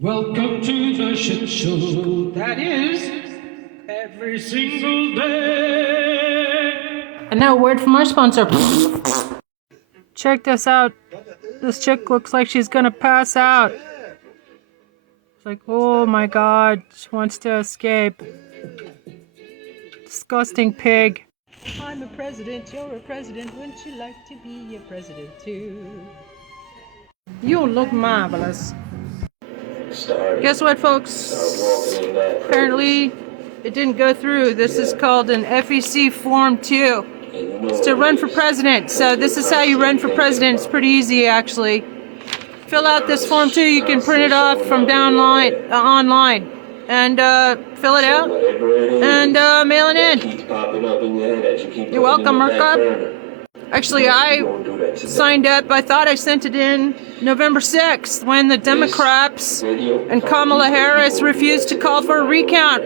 Welcome to the shit show that is every single day. And now a word from our sponsor. Check this out. This chick looks like she's gonna pass out. It's like, oh my god, she wants to escape. Disgusting pig. I'm a president, you're a president, wouldn't you like to be a president too? You look marvelous. Guess what, folks? Apparently, it didn't go through. This is called an FEC Form 2. It's to run for president. So this is how you run for president. It's pretty easy, actually. Fill out this Form 2. You can print it off from online, and fill it out and mail it in. You're welcome, Merca. Actually, I signed up. I thought I sent it in November 6th when the Democrats and Kamala Harris refused to call for a recount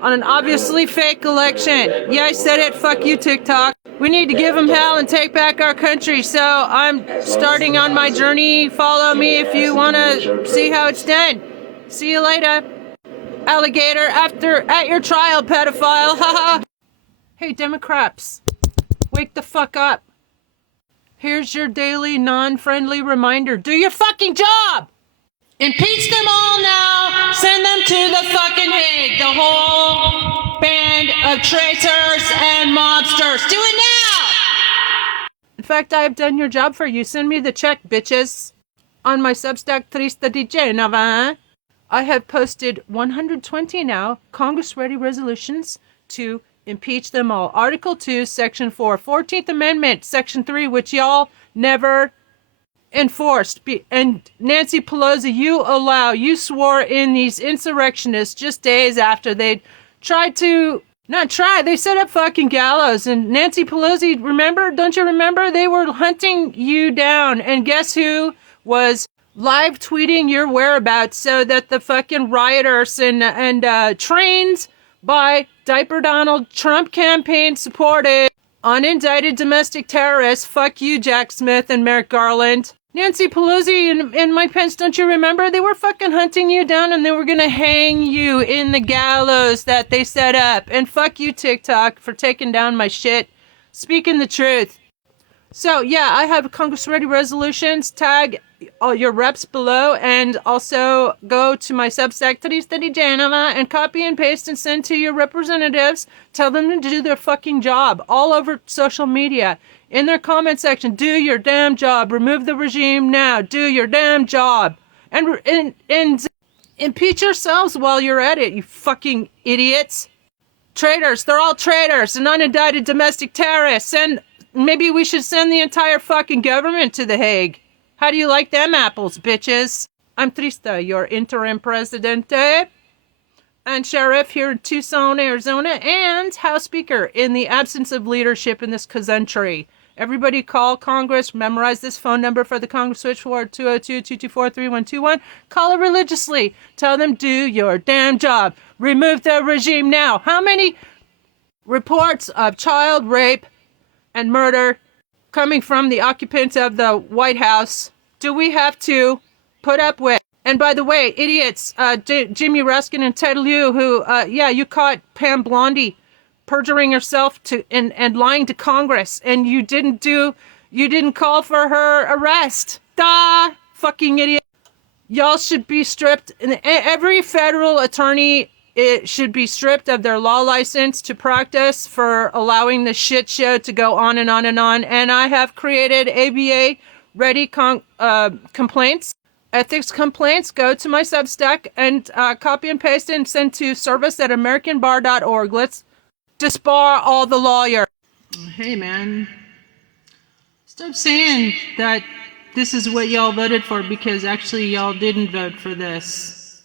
on an obviously fake election. Yeah, I said it. Fuck you, TikTok. We need to give them hell and take back our country. So I'm starting on my journey. Follow me if you want to see how it's done. See you later, alligator. At your trial, pedophile. Haha. Hey, Democrats, wake the fuck up. Here's your daily non-friendly reminder. Do your fucking job! Impeach them all now. Send them to the fucking Hague. The whole band of traitors and mobsters. Do it now! In fact, I have done your job for you. Send me the check, bitches. On my Substack, Trista di Genova, I have posted 120 now Congress-ready resolutions to impeach them all. Article 2, Section 4, 14th Amendment, Section 3, which y'all never enforced. And Nancy Pelosi, you swore in these insurrectionists just days after they they set up fucking gallows. And Nancy Pelosi, don't you remember? They were hunting you down. And guess who was live tweeting your whereabouts so that the fucking rioters and trains by Diaper Donald Trump campaign supported unindicted domestic terrorists. Fuck you, Jack Smith and Merrick Garland. Nancy Pelosi and Mike Pence, don't you remember? They were fucking hunting you down and they were gonna hang you in the gallows that they set up. And fuck you, TikTok, for taking down my shit. Speaking the truth. So, yeah, I have Congress-ready resolutions. Tag all your reps below and also go to my Substack, Trista di Genova, and copy and paste and send to your representatives. Tell them to do their fucking job all over social media. In their comment section, do your damn job. Remove the regime now. Do your damn job. And impeach yourselves while you're at it, you fucking idiots. Traitors. They're all traitors and unindicted domestic terrorists. And maybe we should send the entire fucking government to The Hague. How do you like them apples, bitches? I'm Trista, your interim presidente and sheriff here in Tucson, Arizona, and House Speaker in the absence of leadership in this country. Everybody call Congress. Memorize this phone number for the Congress switchboard, 202-224-3121. Call it religiously. Tell them, do your damn job. Remove the regime now. How many reports of child rape and murder coming from the occupants of the White House do we have to put up with? And by the way, idiots, Jimmy Raskin and Ted Lieu, who, you caught Pam Blondie perjuring herself and lying to Congress, and you didn't call for her arrest. Duh, fucking idiot. Y'all should be stripped. Every federal attorney, it should be stripped of their law license to practice for allowing the shit show to go on and on and on. And I have created ABA-ready complaints, ethics complaints. Go to my Substack and copy and paste and send to service@americanbar.org. Let's disbar all the lawyers. Hey, man. Stop saying that this is what y'all voted for, because actually y'all didn't vote for this.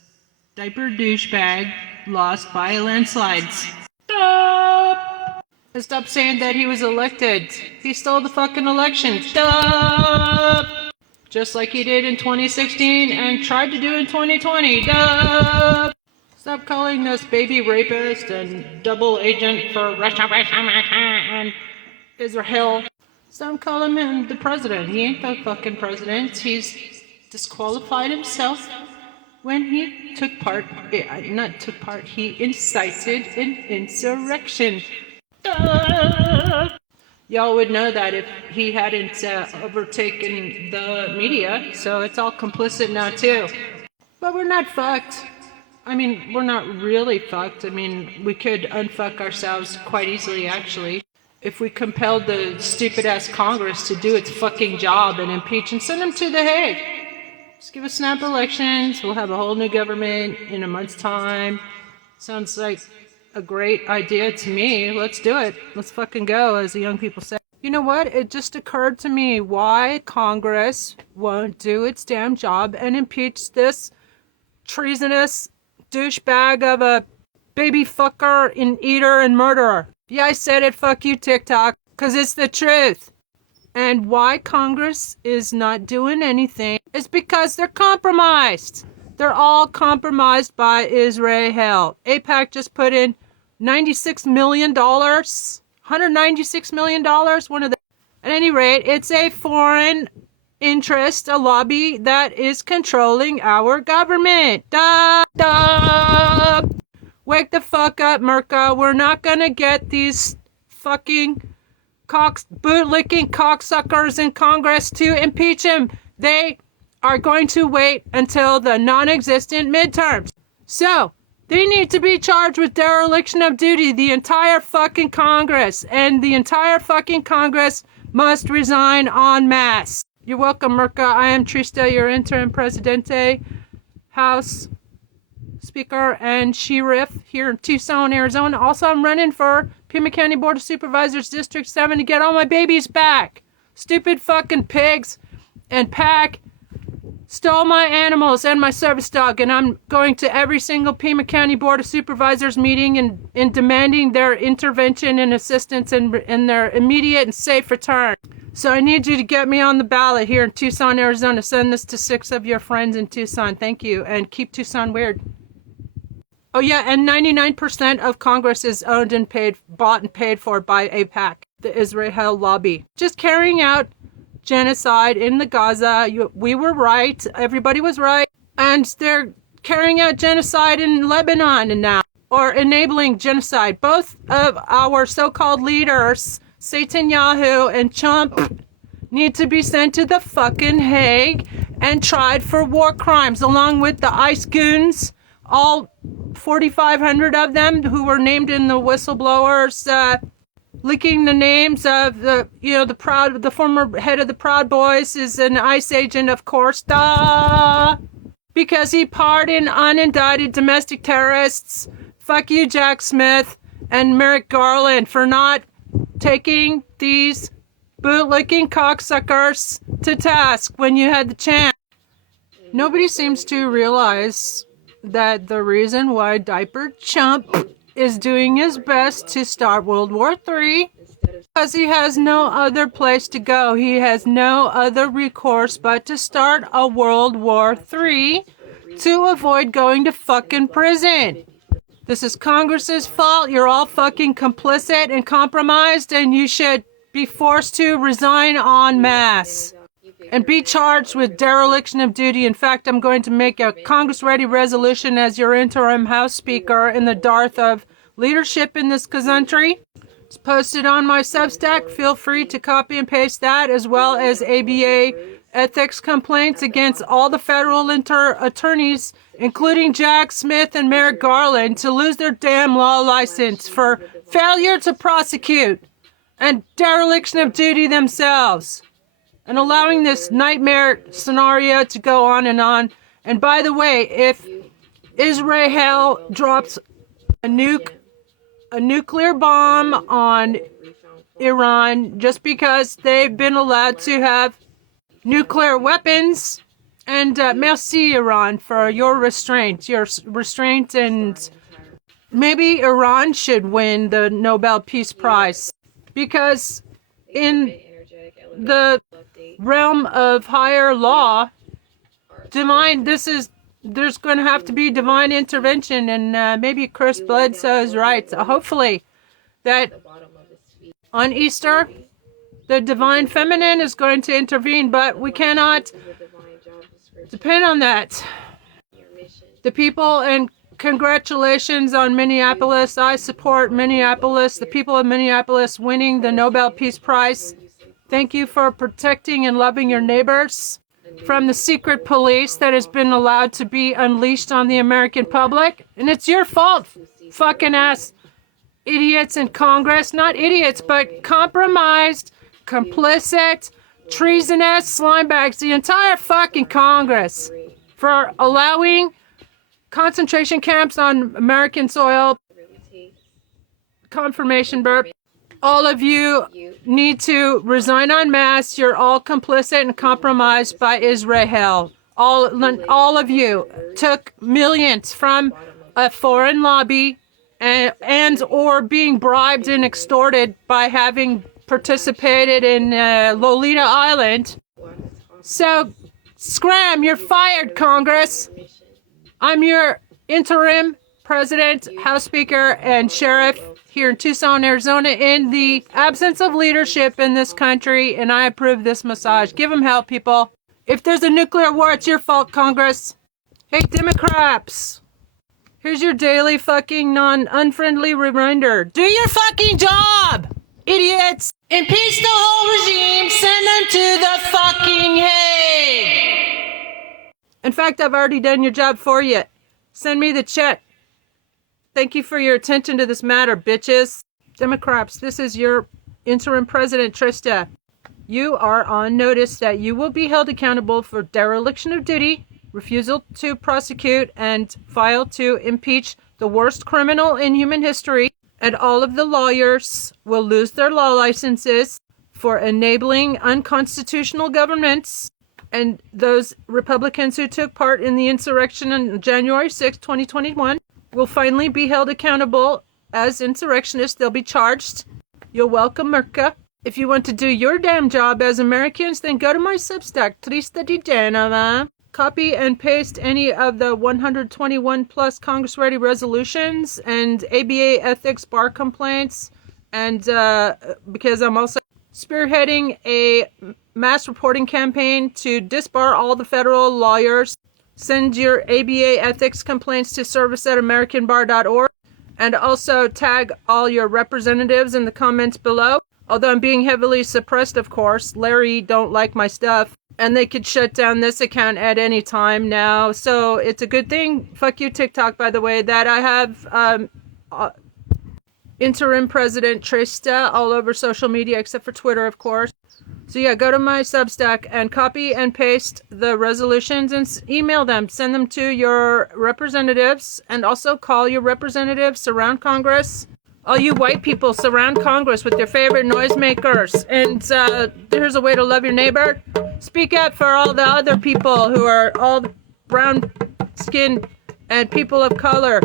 Diaper douchebag lost by a landslide. Stop! Stop saying that he was elected. He stole the fucking election. Stop! Just like he did in 2016 and tried to do in 2020. Stop! Stop calling us baby rapist and double agent for Russia and Israel. Stop calling him the president. He ain't the fucking president. He's disqualified himself when he took part, not took part, he incited an insurrection. Y'all would know that if he hadn't overtaken the media, so it's all complicit now too. But we're not fucked. I mean, we're not really fucked. I mean, we could unfuck ourselves quite easily, actually, if we compelled the stupid-ass Congress to do its fucking job and impeach and send them to The Hague. Just give us snap elections. We'll have a whole new government in a month's time. Sounds like a great idea to me. Let's do it. Let's fucking go, as the young people say. You know what? It just occurred to me why Congress won't do its damn job and impeach this treasonous douchebag of a baby fucker and eater and murderer. Yeah, I said it. Fuck you, TikTok. Because it's the truth. And why Congress is not doing anything is because they're compromised. They're all compromised by Israel. AIPAC just put in $96 million. $196 million. One of the. At any rate, it's a foreign interest, a lobby that is controlling our government. Duh, duh. Wake the fuck up, Merca. We're not gonna get these fucking boot-licking cocksuckers in Congress to impeach him. They are going to wait until the non-existent midterms. So, they need to be charged with dereliction of duty, the entire fucking Congress. And the entire fucking Congress must resign en masse. You're welcome, Merca. I am Trista, your interim presidente, House Speaker, and Sheriff here in Tucson, Arizona. Also, I'm running for Pima County Board of Supervisors, District 7 to get all my babies back. Stupid fucking pigs and PAC stole my animals and my service dog, and I'm going to every single Pima County Board of Supervisors meeting and demanding their intervention and assistance and their immediate and safe return. So I need you to get me on the ballot here in Tucson, Arizona. Send this to 6 of your friends in Tucson. Thank you, and keep Tucson weird. Oh yeah, and 99% of Congress is owned and bought and paid for by AIPAC, the Israel lobby. Just carrying out genocide in the Gaza. We were right. Everybody was right. And they're carrying out genocide in Lebanon and now, or enabling genocide. Both of our so-called leaders, Netanyahu and Trump, need to be sent to the fucking Hague and tried for war crimes, along with the ICE goons, all 4,500 of them who were named in the whistleblowers, leaking the names of the former head of the Proud Boys is an ICE agent, of course, because he pardoned unindicted domestic terrorists. Fuck you, Jack Smith and Merrick Garland, for not taking these bootlicking cocksuckers to task when you had the chance. Nobody seems to realize that the reason why Diaper Chump is doing his best to start World War III because he has no other place to go. He has no other recourse but to start a World War III to avoid going to fucking prison. This is Congress's fault. You're all fucking complicit and compromised, and you should be forced to resign en masse and be charged with dereliction of duty. In fact, I'm going to make a Congress-ready resolution as your interim House Speaker in the dearth of leadership in this country. It's posted on my Substack. Feel free to copy and paste that, as well as ABA ethics complaints against all the federal attorneys, including Jack Smith and Merrick Garland, to lose their damn law license for failure to prosecute and dereliction of duty themselves, and allowing this nightmare scenario to go on and on. And by the way, if Israel drops a nuclear bomb on Iran just because they've been allowed to have nuclear weapons, and merci, Iran, for your restraint, and maybe Iran should win the Nobel Peace Prize, because in the realm of higher law, there's going to have to be divine intervention, and maybe Chris Bledsoe is right. Hopefully that on Easter, the divine feminine is going to intervene, but we cannot depend on that. The people, and congratulations on Minneapolis. I support Minneapolis, the people of Minneapolis winning the Nobel Peace Prize. Thank you for protecting and loving your neighbors from the secret police that has been allowed to be unleashed on the American public. And it's your fault, fucking ass idiots in Congress. Not idiots, but compromised, complicit, treasonous slimebags, the entire fucking Congress, for allowing concentration camps on American soil. Confirmation burp. All of you need to resign en masse. You're all complicit and compromised by Israel. All of you took millions from a foreign lobby and or being bribed and extorted by having participated in Lolita Island. So, scram, you're fired, Congress. I'm your interim president, House Speaker, and sheriff here in Tucson, Arizona, in the absence of leadership in this country, and I approve this massage. Give them help, people. If there's a nuclear war, it's your fault, Congress. Hey, Democrats. Here's your daily fucking unfriendly reminder. Do your fucking job, idiots. Impeach the whole regime. Send them to the fucking Hague. In fact, I've already done your job for you. Send me the check. Thank you for your attention to this matter, bitches. Democrats, this is your interim president, Trista. You are on notice that you will be held accountable for dereliction of duty, refusal to prosecute, and file to impeach the worst criminal in human history. And all of the lawyers will lose their law licenses for enabling unconstitutional governments. And those Republicans who took part in the insurrection on January 6, 2021, will finally be held accountable as insurrectionists. They'll be charged. You're welcome, Merca. If you want to do your damn job as Americans, then go to my Substack, Trista Di Genova. Copy and paste any of the 121 plus Congress-ready resolutions and ABA ethics bar complaints. And because I'm also spearheading a mass reporting campaign to disbar all the federal lawyers. Send your ABA ethics complaints to service@americanbar.org, and also tag all your representatives in the comments below. Although I'm being heavily suppressed, of course. Larry don't like my stuff, and they could shut down this account at any time now. So it's a good thing. Fuck you, TikTok, by the way, that I have interim president Trista all over social media, except for Twitter, of course. So yeah, go to my Substack and copy and paste the resolutions and email them. Send them to your representatives, and also call your representatives, surround Congress. All you white people, surround Congress with your favorite noisemakers. And here's a way to love your neighbor. Speak up for all the other people who are all brown skinned and people of color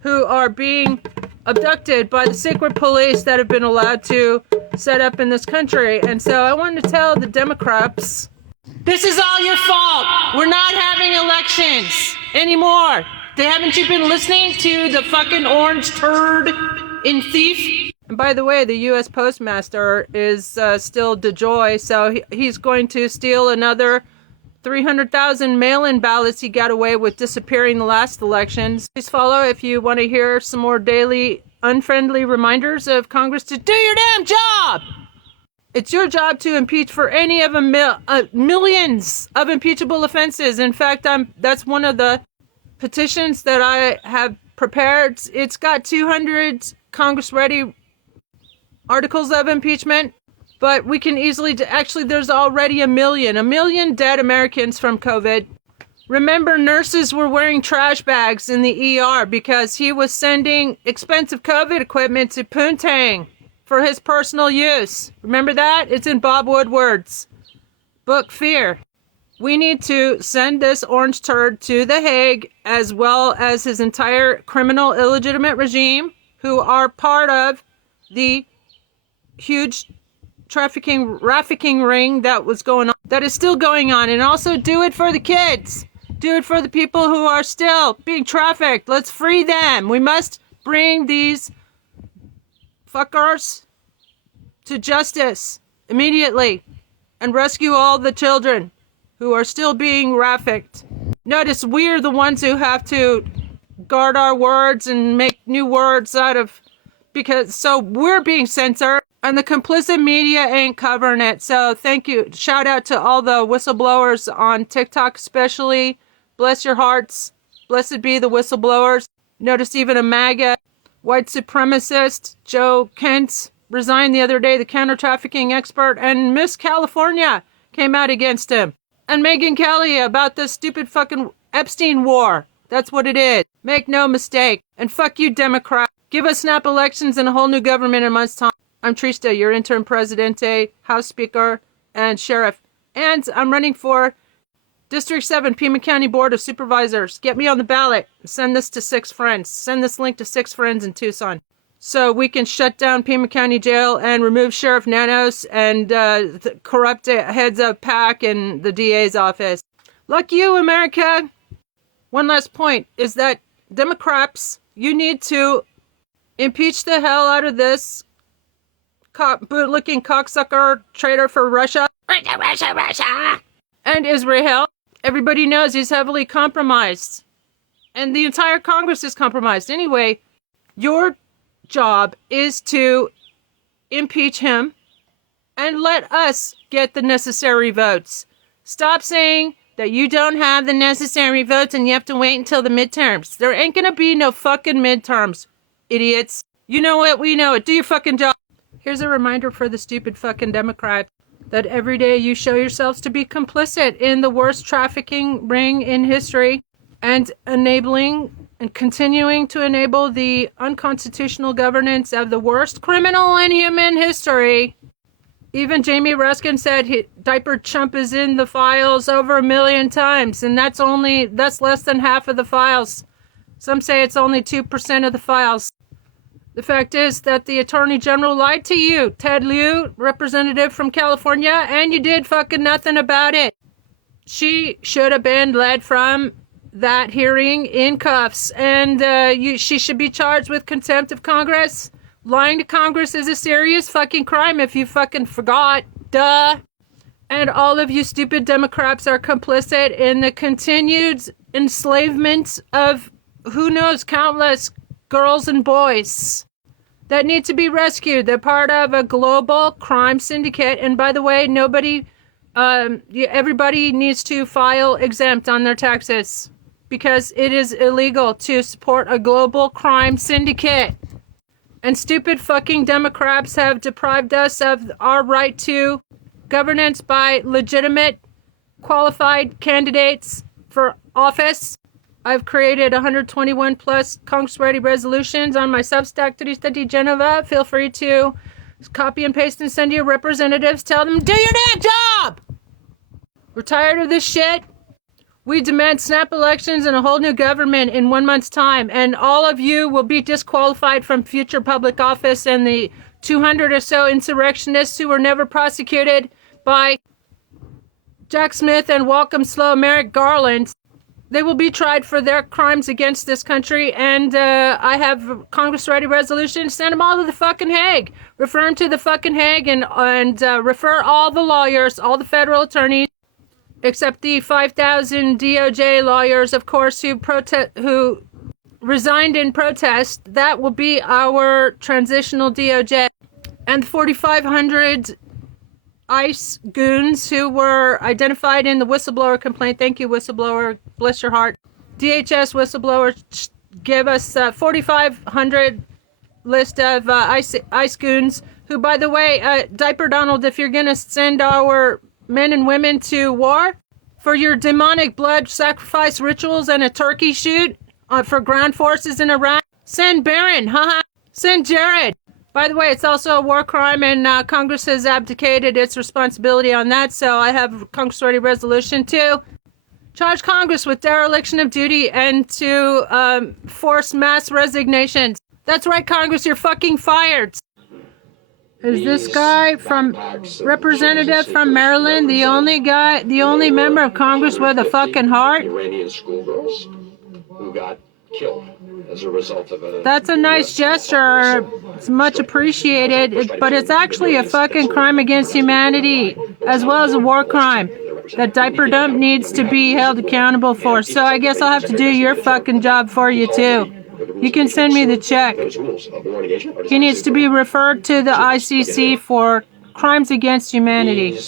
who are being abducted by the secret police that have been allowed to set up in this country. And so I wanted to tell the Democrats, this is all your fault. We're not having elections anymore. Haven't you been listening to the fucking orange turd in thief? And by the way, the U.S. Postmaster is still DeJoy, so he's going to steal another 300,000 mail-in ballots he got away with disappearing the last elections. Please follow if you want to hear some more daily unfriendly reminders of Congress to do your damn job. It's your job to impeach for any of millions of impeachable offenses. In fact, that's one of the petitions that I have prepared. It's got 200 Congress-ready articles of impeachment. But we can easily, actually, there's already a million dead Americans from COVID. Remember, nurses were wearing trash bags in the ER because he was sending expensive COVID equipment to Poontang for his personal use. Remember that? It's in Bob Woodward's book, Fear. We need to send this orange turd to the Hague, as well as his entire criminal illegitimate regime, who are part of the huge trafficking ring that was going on, that is still going on. And also do it for the kids. Do it for the people who are still being trafficked. Let's free them. We must bring these fuckers to justice immediately and rescue all the children who are still being trafficked. Notice we're the ones who have to guard our words and make new words out of, because so we're being censored and the complicit media ain't covering it. So thank you. Shout out to all the whistleblowers on TikTok especially. Bless your hearts. Blessed be the whistleblowers. Notice even a MAGA white supremacist, Joe Kent, resigned the other day, the counter-trafficking expert, and Miss California came out against him. And Megyn Kelly about this stupid fucking Epstein war. That's what it is. Make no mistake. And fuck you, Democrat. Give us snap elections and a whole new government in a month's time. I'm Trista, your interim presidente, House Speaker, and Sheriff. And I'm running for District 7, Pima County Board of Supervisors. Get me on the ballot. Send this to 6 friends. Send this link to 6 friends in Tucson. So we can shut down Pima County Jail and remove Sheriff Nanos and the corrupt heads of PAC and the DA's office. Luck you, America. One last point is that Democrats, you need to impeach the hell out of this boot-licking cocksucker traitor for Russia. Russia. And Israel. Everybody knows he's heavily compromised. And the entire Congress is compromised. Anyway, your job is to impeach him and let us get the necessary votes. Stop saying that you don't have the necessary votes and you have to wait until the midterms. There ain't gonna be no fucking midterms, idiots. You know it, we know it. Do your fucking job. Here's a reminder for the stupid fucking Democrats that every day you show yourselves to be complicit in the worst trafficking ring in history and enabling and continuing to enable the unconstitutional governance of the worst criminal in human history. Even Jamie Ruskin said diaper chump is in the files over 1 million times, and that's less than half of the files. Some say it's only 2% of the files. The fact is that the Attorney General lied to you, Ted Lieu, representative from California, and you did fucking nothing about it. She should have been led from that hearing in cuffs, and she should be charged with contempt of Congress. Lying to Congress is a serious fucking crime if you fucking forgot. Duh. And all of you stupid Democrats are complicit in the continued enslavement of who knows countless girls and boys that need to be rescued. They're part of a global crime syndicate. And by the way, everybody needs to file exempt on their taxes because it is illegal to support a global crime syndicate. And stupid fucking Democrats have deprived us of our right to governance by legitimate, qualified candidates for office. I've created 121 plus Congress-ready resolutions on my Substack, Trista Di Genova. Feel free to copy and paste and send your representatives. Tell them, do your damn job! We're tired of this shit. We demand snap elections and a whole new government in 1 month's time. And all of you will be disqualified from future public office. And the 200 or so insurrectionists who were never prosecuted by Jack Smith and Welcome Slow Merrick Garland, they will be tried for their crimes against this country, and I have Congress-ready resolutions. Send them all to the fucking Hague. Refer them to the fucking Hague and refer all the lawyers, all the federal attorneys, except the 5,000 DOJ lawyers, of course, who resigned in protest. That will be our transitional DOJ. And 4,500 ICE goons who were identified in the whistleblower complaint. Thank you, whistleblower. Bless your heart. DHS whistleblower gave us 4,500 list of ICE goons who, by the way, Diaper Donald, if you're going to send our men and women to war for your demonic blood sacrifice rituals and a turkey shoot for ground forces in Iraq, send Barron, haha. Send Jared. By the way, it's also a war crime, and Congress has abdicated its responsibility on that, so I have Congress-ready resolution to charge Congress with dereliction of duty and to force mass resignations. That's right, Congress, you're fucking fired. Is this guy from representative from Maryland the only member of Congress with a fucking heart? Iranian schoolgirls who got killed as a result of a... That's a nice gesture. It's much appreciated, but it's actually a fucking crime against humanity, as well as a war crime. that diaper dump needs to be held accountable for. So I guess I'll have to do your fucking job for you too. You can send me the check. He needs to be referred to the ICC for crimes against humanity.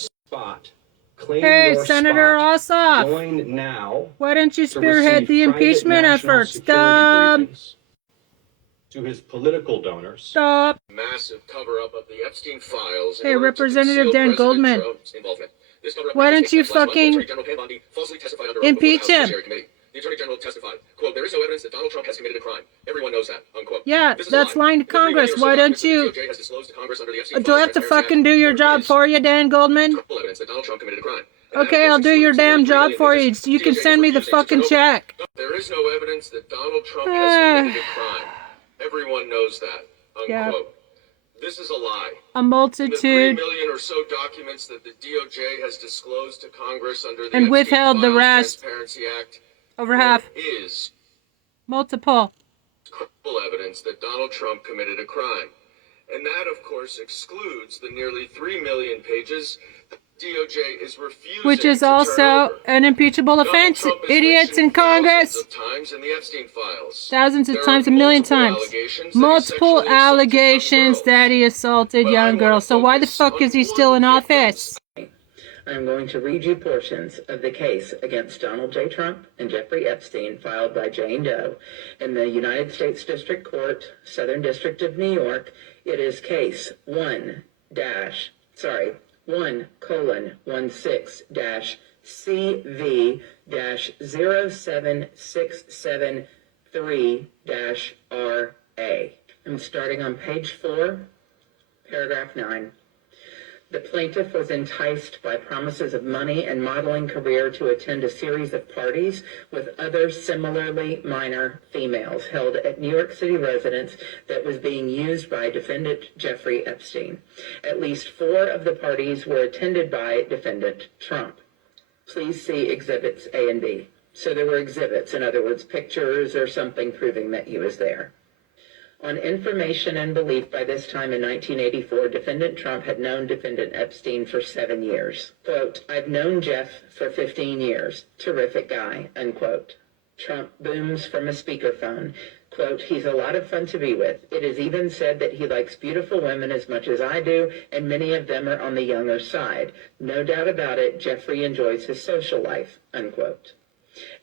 Hey, Senator Ossoff. Join now. Why don't you spearhead the impeachment efforts? Stop. To his political donors. Stop. Massive cover-up of the Epstein files. Hey, Representative Dan Goldman. Why don't you fucking impeach him? The Attorney General testified, quote, "There is no evidence that Donald Trump has committed a crime. Everyone knows that," unquote. Yeah, that's lying to Congress. Why don't you... Do I have to fucking do your job for you, Dan Goldman? Evidence that Donald Trump committed a crime. Okay, I'll do your damn job for you. You can send me the fucking check. There is no evidence that Donald Trump has committed a crime. Everyone knows that, unquote. Yeah. This is a lie. A multitude. The 3 million or so documents that the DOJ has disclosed to Congress under the and Epstein withheld the Files rest. Transparency Act. Over half. Is multiple credible evidence that Donald Trump committed a crime. And that, of course, excludes the nearly 3 million pages the DOJ is refusing which is to also turn over. an impeachable offense. Idiots in Congress. Thousands of times in the Epstein files. Thousands of times, a million times. Multiple allegations that he assaulted young girls. So why the fuck is he still in office? I'm going to read you portions of the case against Donald J. Trump and Jeffrey Epstein filed by Jane Doe in the United States District Court, Southern District of New York. It is case 1-CV-116-CV-07673-RA. I'm starting on page 4, paragraph 9. The plaintiff was enticed by promises of money and modeling career to attend a series of parties with other similarly minor females held at New York City residence that was being used by defendant Jeffrey Epstein. At least 4 of the parties were attended by defendant Trump. Please see exhibits A and B. So there were exhibits, in other words, pictures or something proving that he was there. On information and belief, by this time in 1984, defendant Trump had known defendant Epstein for 7 years. Quote, "I've known Jeff for 15 years. Terrific guy," unquote. Trump booms from a speakerphone. Quote, "He's a lot of fun to be with. It is even said that he likes beautiful women as much as I do, and many of them are on the younger side. No doubt about it, Jeffrey enjoys his social life," unquote.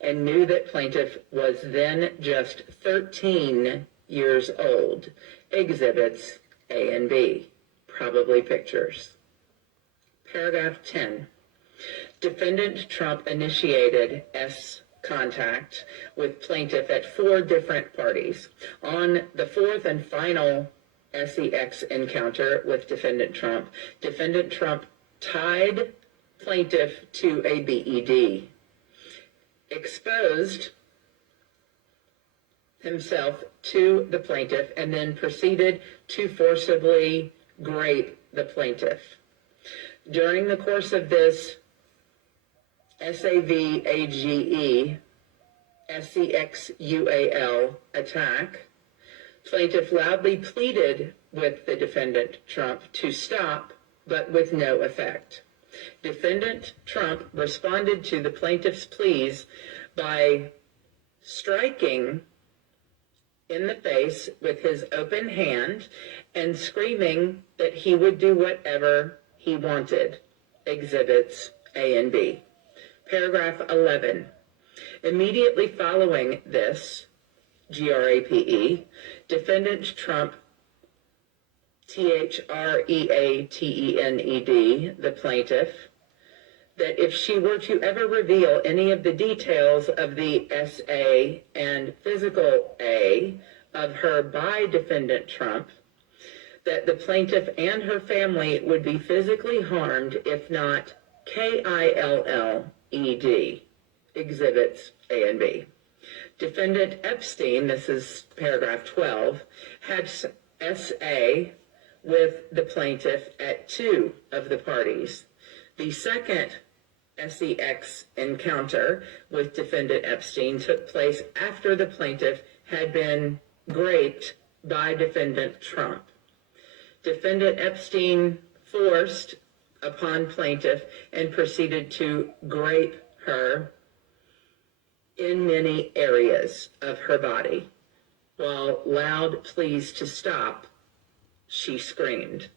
And knew that plaintiff was then just 13 years old. Exhibits A and B, probably pictures. Paragraph 10. Defendant Trump initiated contact with plaintiff at 4 different parties. On the 4th and final SEX encounter with defendant Trump tied plaintiff to a BED, exposed himself to the plaintiff, and then proceeded to forcibly grape the plaintiff. During the course of this SAVAGE SEXUAL attack, plaintiff loudly pleaded with the defendant Trump to stop, but with no effect. Defendant Trump responded to the plaintiff's pleas by striking in the face with his open hand and screaming that he would do whatever he wanted. Exhibits A and B. Paragraph 11. Immediately following this, GRAPE, defendant Trump, THREATENED, the plaintiff, that if she were to ever reveal any of the details of the SA and physical A of her by defendant Trump, that the plaintiff and her family would be physically harmed, if not KILLED. Exhibits A and B. Defendant Epstein, this is paragraph 12, had SA with the plaintiff at 2 of the parties. The second SEX encounter with defendant Epstein took place after the plaintiff had been graped by defendant Trump. Defendant Epstein forced upon plaintiff and proceeded to grape her in many areas of her body. While loud pleas to stop, she screamed.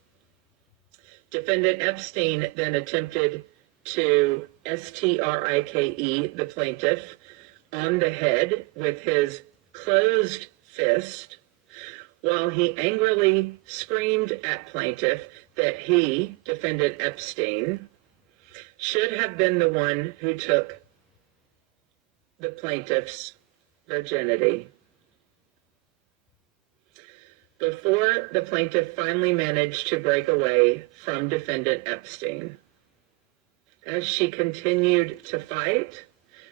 Defendant Epstein then attempted to strike the plaintiff on the head with his closed fist while he angrily screamed at plaintiff that he, defendant Epstein, should have been the one who took the plaintiff's virginity. Before the plaintiff finally managed to break away from defendant Epstein, as she continued to fight,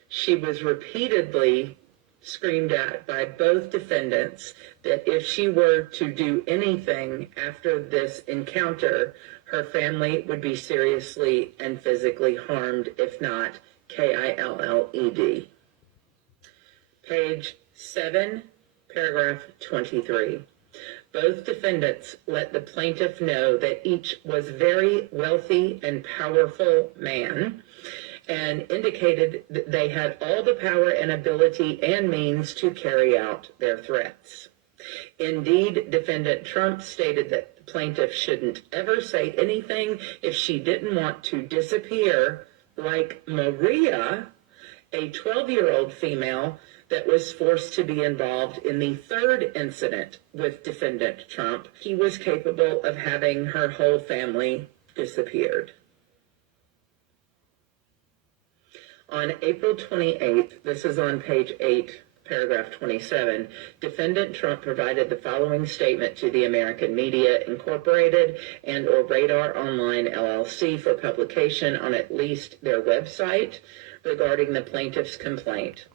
she was repeatedly screamed at by both defendants that if she were to do anything after this encounter, her family would be seriously and physically harmed, if not killed. Page 7, paragraph 23. Both defendants let the plaintiff know that each was very wealthy and powerful man and indicated that they had all the power and ability and means to carry out their threats. Indeed, defendant Trump stated that the plaintiff shouldn't ever say anything if she didn't want to disappear, like Maria, a 12-year-old female that was forced to be involved in the third incident with defendant Trump. He was capable of having her whole family disappeared. On April 28th, this is on page 8, paragraph 27, defendant Trump provided the following statement to the American Media Incorporated and or Radar Online LLC for publication on at least their website regarding the plaintiff's complaint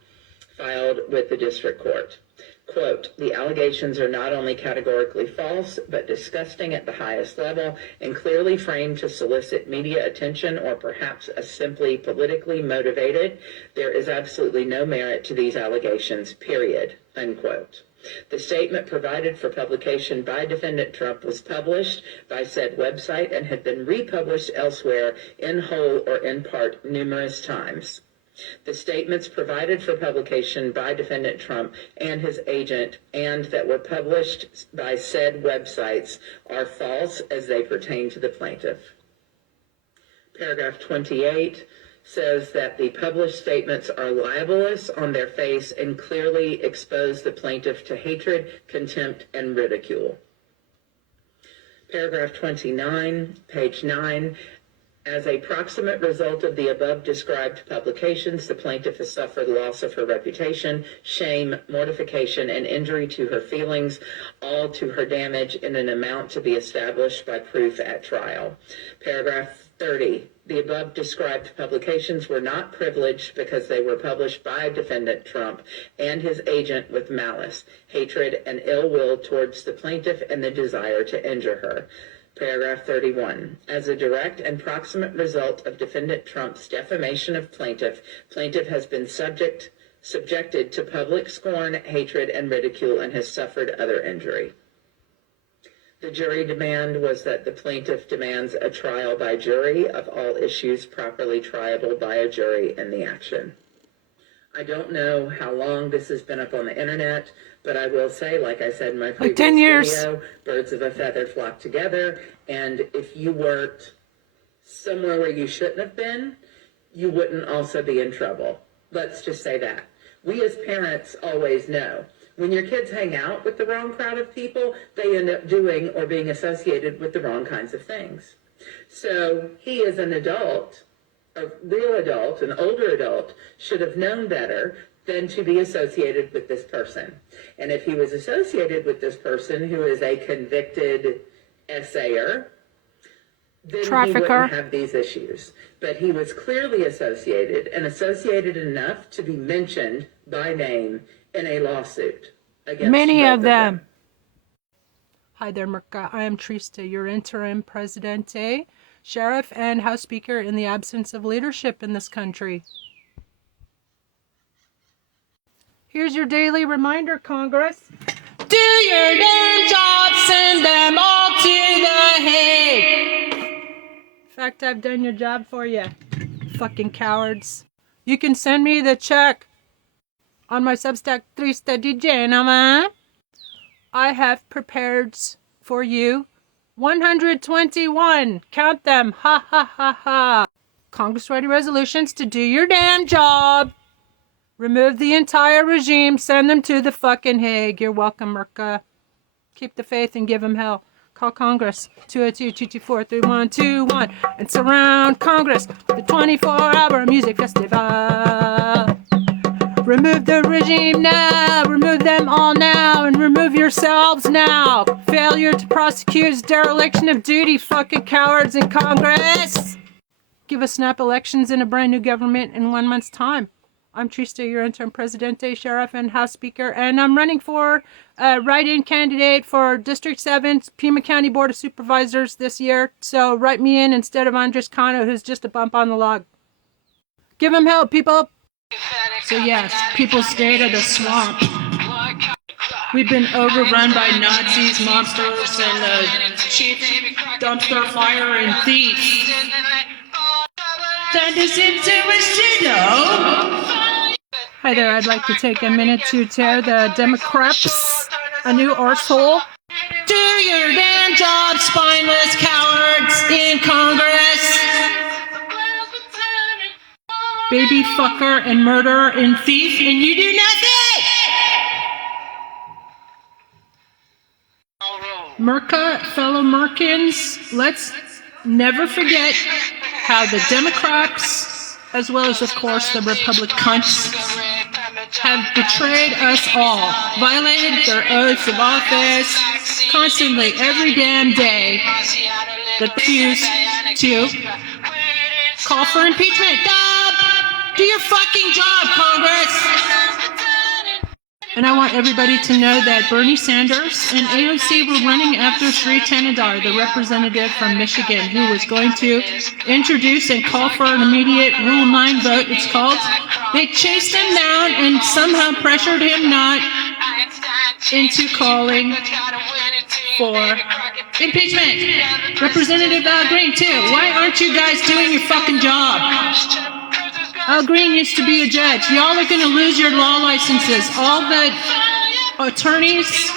filed with the district court. Quote, the allegations are not only categorically false, but disgusting at the highest level and clearly framed to solicit media attention or perhaps are simply politically motivated. There is absolutely no merit to these allegations, period, unquote. The statement provided for publication by defendant Trump was published by said website and had been republished elsewhere in whole or in part numerous times. The statements provided for publication by defendant Trump and his agent and that were published by said websites are false as they pertain to the plaintiff. Paragraph 28 says that the published statements are libelous on their face and clearly expose the plaintiff to hatred, contempt, and ridicule. Paragraph 29, page 9, as a proximate result of the above described publications, the plaintiff has suffered loss of her reputation, shame, mortification, and injury to her feelings, all to her damage in an amount to be established by proof at trial. Paragraph 30. The above described publications were not privileged because they were published by defendant Trump and his agent with malice, hatred, and ill will towards the plaintiff and the desire to injure her. Paragraph 31. As a direct and proximate result of defendant Trump's defamation of plaintiff has been subjected to public scorn, hatred, and ridicule and has suffered other injury. The jury demand was that the plaintiff demands a trial by jury of all issues properly triable by a jury in the action. I don't know how long this has been up on the internet, but I will say, like I said in my previous 10 years. video, birds of a feather flock together, and if you worked somewhere where you shouldn't have been, you wouldn't also be in trouble. Let's just say that. We as parents always know. When your kids hang out with the wrong crowd of people, they end up doing or being associated with the wrong kinds of things. So he is an adult, a real adult, an older adult, should have known better than to be associated with this person. And if he was associated with this person who is a convicted essayer, then Trafficker. he wouldn't have these issues. But he was clearly associated, and associated enough to be mentioned by name in a lawsuit against Many both of them. Hi there, Merca. I am Trista, your interim presidente, sheriff, and House Speaker in the absence of leadership in this country. Here's your daily reminder, Congress. Do your damn job, send them all to the Hague. fact, I've done your job for you. Fucking cowards. You can send me the check on my Substack Triste DJ Nama. I have prepared for you 121. Count them. Ha ha ha ha. Congress ready resolutions to do your damn job. Remove the entire regime. Send them to the fucking Hague. You're welcome, Merca. Keep the faith and give them hell. Call Congress 202-224-3121 and surround Congress the 24-hour music festival. Remove the regime now. Remove them all now and remove yourselves now. Failure to prosecute is dereliction of duty, fucking cowards in Congress. Give us snap elections and a brand new government in 1 month's time. I'm Trista, your interim presidente, sheriff, and house speaker, and I'm running for a write-in candidate for District 7, Pima County Board of Supervisors this year. So write me in instead of Andres Cano, who's just a bump on the log. Give him help, people. So yes, people stayed at the swamp. We've been overrun by Nazis, mobsters, and cheap dumpster fire and thieves. Send us into a shithole. Hi there, I'd like to take a minute to tear the Democrats a new arsehole. Do your damn job, spineless cowards in Congress. Baby fucker and murderer and thief, and you do nothing! Merca, fellow Merkins, let's never forget how the Democrats, as well as, of course, the Republicans, have betrayed us all, violated their oaths of office constantly, every damn day, that refuse to call for impeachment. Do your fucking job, Congress! And I want everybody to know that Bernie Sanders and AOC were running after Sri Thanedar, the representative from Michigan, who was going to introduce and call for an immediate Rule 9 vote, it's called. They chased him down and somehow pressured him not into calling for impeachment. Representative Al Green, too. Why aren't you guys doing your fucking job? Al Green used to be a judge. Y'all are going to lose your law licenses. All the attorneys,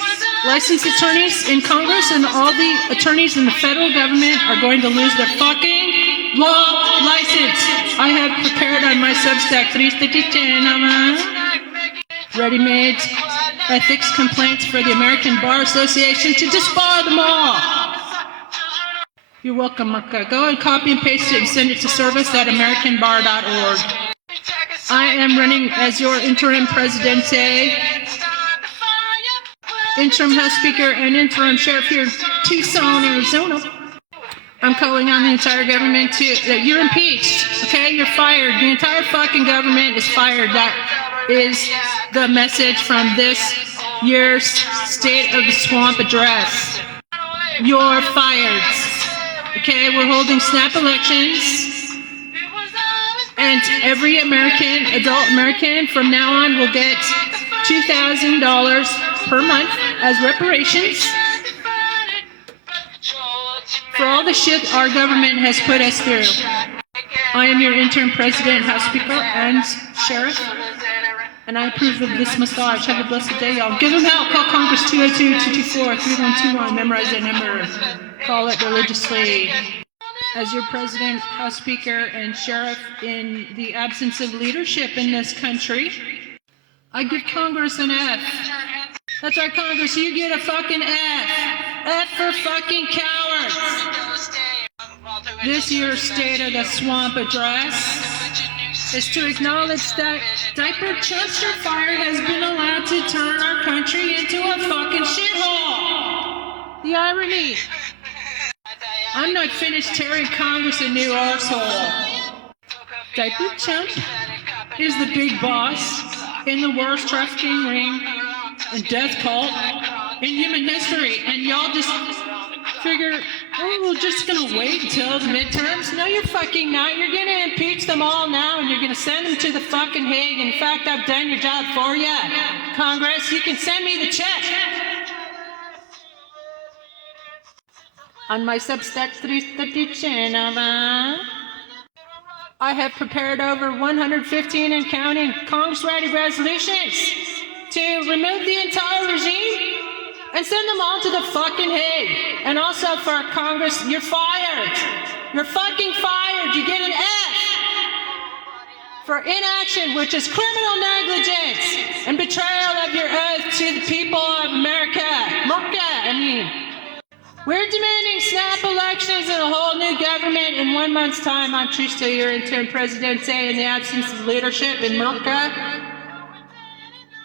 licensed attorneys in Congress and all the attorneys in the federal government are going to lose their fucking law license. I have prepared on my Substack ready-made ethics complaints for the American Bar Association to disbar them all. You're welcome, Merca. Go and copy and paste it and send it to service@americanbar.org. I am running as your interim presidente, interim house speaker, and interim sheriff here in Tucson, Arizona. I'm calling on the entire government that you're impeached, okay? You're fired. The entire fucking government is fired. That is the message from this year's State of the Swamp address. You're fired. Okay, we're holding snap elections. And every adult American from now on will get $2,000 per month as reparations for all the shit our government has put us through. I am your interim president, house speaker, and sheriff, and I approve of this massage. Have a blessed day, y'all. Give them help. Call Congress 202-224-3121. Memorize that number. Call it religiously. As your president, house speaker, and sheriff, in the absence of leadership in this country, I give Congress an F. That's right, Congress, you get a fucking F. F for fucking cowards. This year's State of the Swamp address is to acknowledge that diaper dumpster fire has been allowed to turn our country into a fucking shithole. The irony. I'm not finished tearing Congress a new arsehole. Diaper Chump is the big boss in the worst trafficking ring and death cult in human history. And y'all just figure, oh, we're just gonna wait until the midterms? No, you're fucking not. You're gonna impeach them all now and you're gonna send them to the fucking Hague. In fact, I've done your job for you, Congress. You can send me the check. on my Substack 330 channel. I have prepared over 115 and counting Congress-ready resolutions to remove the entire regime and send them all to the fucking Hague. And also for Congress, you're fired. You're fucking fired. You get an F for inaction, which is criminal negligence and betrayal of your oath to the people of America. We're demanding snap elections and a whole new government in 1 month's time. I'm SHiTShOW, your interim presidente in the absence of leadership in America.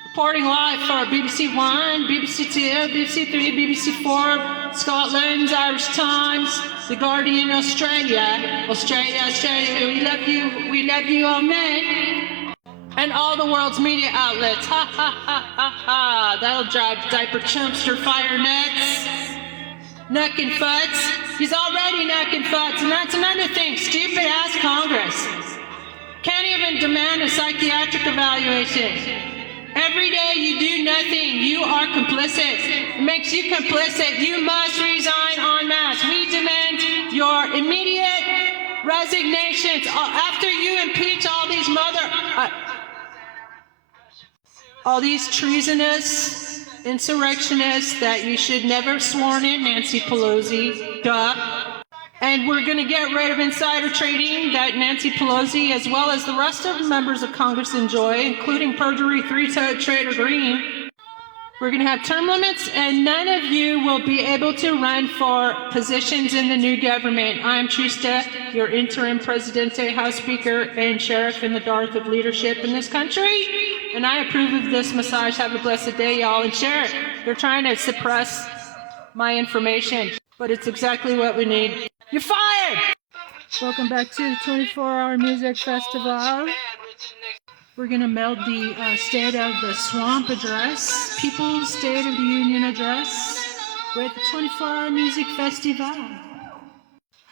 Reporting live for BBC One, BBC Two, BBC Three, BBC Four, Scotland, Irish Times, The Guardian, Australia, we love you, all men. And all the world's media outlets, ha ha ha ha ha. That'll drive diaper chumpster fire nuts. Knuckin' futs. He's already knuckin' futs, and that's another thing. Stupid ass Congress. Can't even demand a psychiatric evaluation. Every day you do nothing. You are complicit. It makes you complicit. You must resign en masse. We demand your immediate resignations after you impeach all these all these treasonous insurrectionists that you should never have sworn in, Nancy Pelosi, duh. And we're going to get rid of insider trading that Nancy Pelosi, as well as the rest of the members of Congress, enjoy, including perjury, three-toed Trader Green. We're going to have term limits, and none of you will be able to run for positions in the new government. I'm SHiTShOW, your interim presidente, House Speaker, and sheriff in the dark of leadership in this country. And I approve of this massage. Have a blessed day, y'all, and share it. They're trying to suppress my information, but it's exactly what we need. You're fired! Welcome back to the 24-Hour Music Festival. We're going to meld the State of the Swamp Address, People's State of the Union Address, with the 24-Hour Music Festival.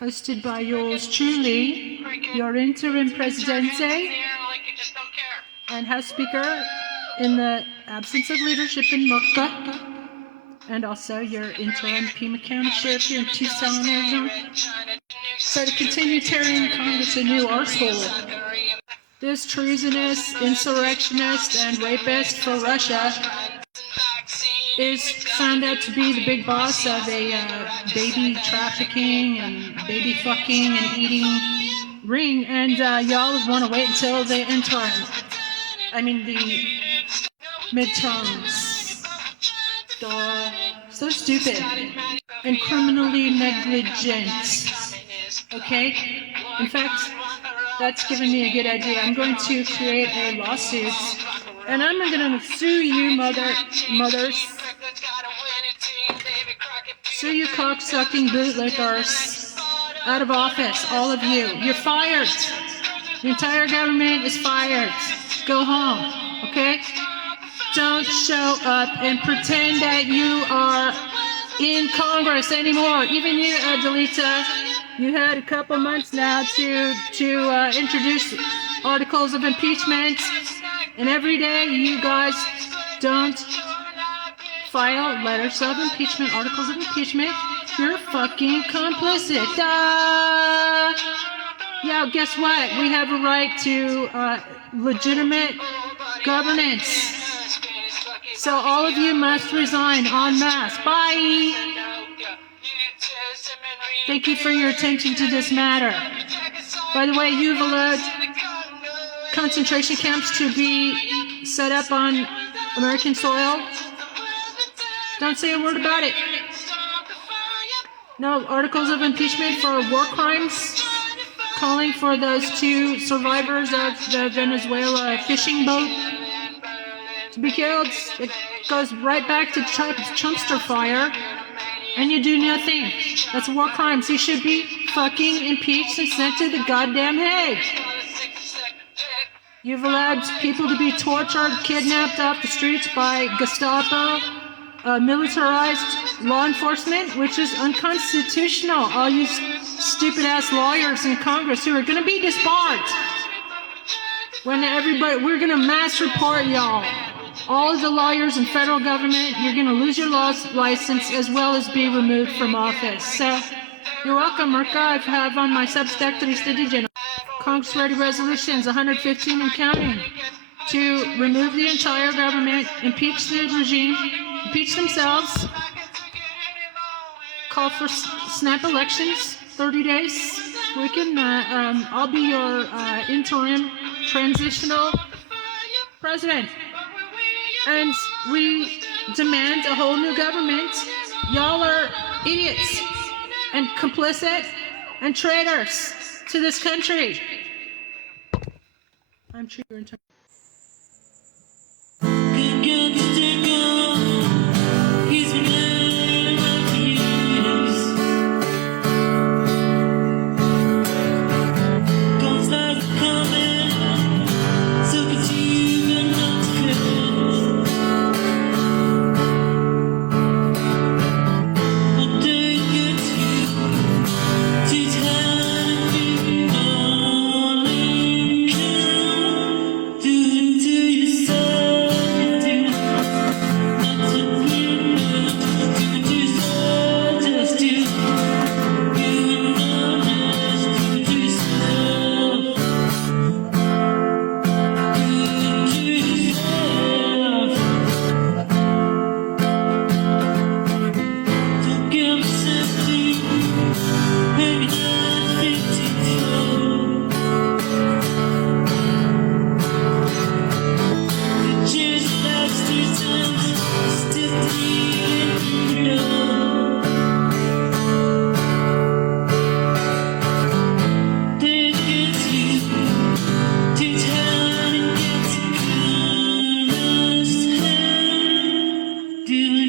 Hosted by yours truly, your interim presidente and House Speaker in the absence of leadership in Murka, and also your interim Pima County Sheriff here in Tucson, Arizona. So to continue tearing Congress a new arsehole. This treasonous insurrectionist and rapist for Russia is found out to be the big boss of a baby trafficking and baby fucking and eating ring, and y'all want to wait until the the midterms. Duh. So stupid and criminally negligent. Okay? In fact, that's given me a good idea. I'm going to create a lawsuit, and I'm going to sue you, mothers. Sue you cock-sucking bootlickers out of office, all of you. You're fired. The entire government is fired. Go home, okay? Don't show up and pretend that you are in Congress anymore. Even you, Adelita, you had a couple months now to introduce articles of impeachment, and every day you guys don't file letters of impeachment, articles of impeachment. You're fucking complicit. Yeah, guess what? We have a right to legitimate governance. So all of you must resign en masse. Bye. Thank you for your attention to this matter. By the way, you've allowed concentration camps to be set up on American soil. Don't say a word about it. No articles of impeachment for war crimes. Calling for those two survivors of the Venezuela fishing boat to be killed. It goes right back to Chumpster fire, and you do nothing. That's war crimes. You should be fucking impeached and sent to the goddamn Hague. You've allowed people to be tortured, kidnapped off the streets by Gestapo, militarized law enforcement, which is unconstitutional. All you stupid-ass lawyers in Congress who are going to be disbarred. When we're going to mass report y'all. all of the lawyers in federal government. You're going to lose your license as well as be removed from office. So you're welcome, Merca. I have on my Substack Triste Digital. Congress ready resolutions 115 and counting to remove the entire government, impeach the regime, impeach themselves, call for snap elections, 30 days. We can, I'll be your interim transitional president. And we demand a whole new government. Y'all are idiots and complicit and traitors to this country. I'm trigger. Do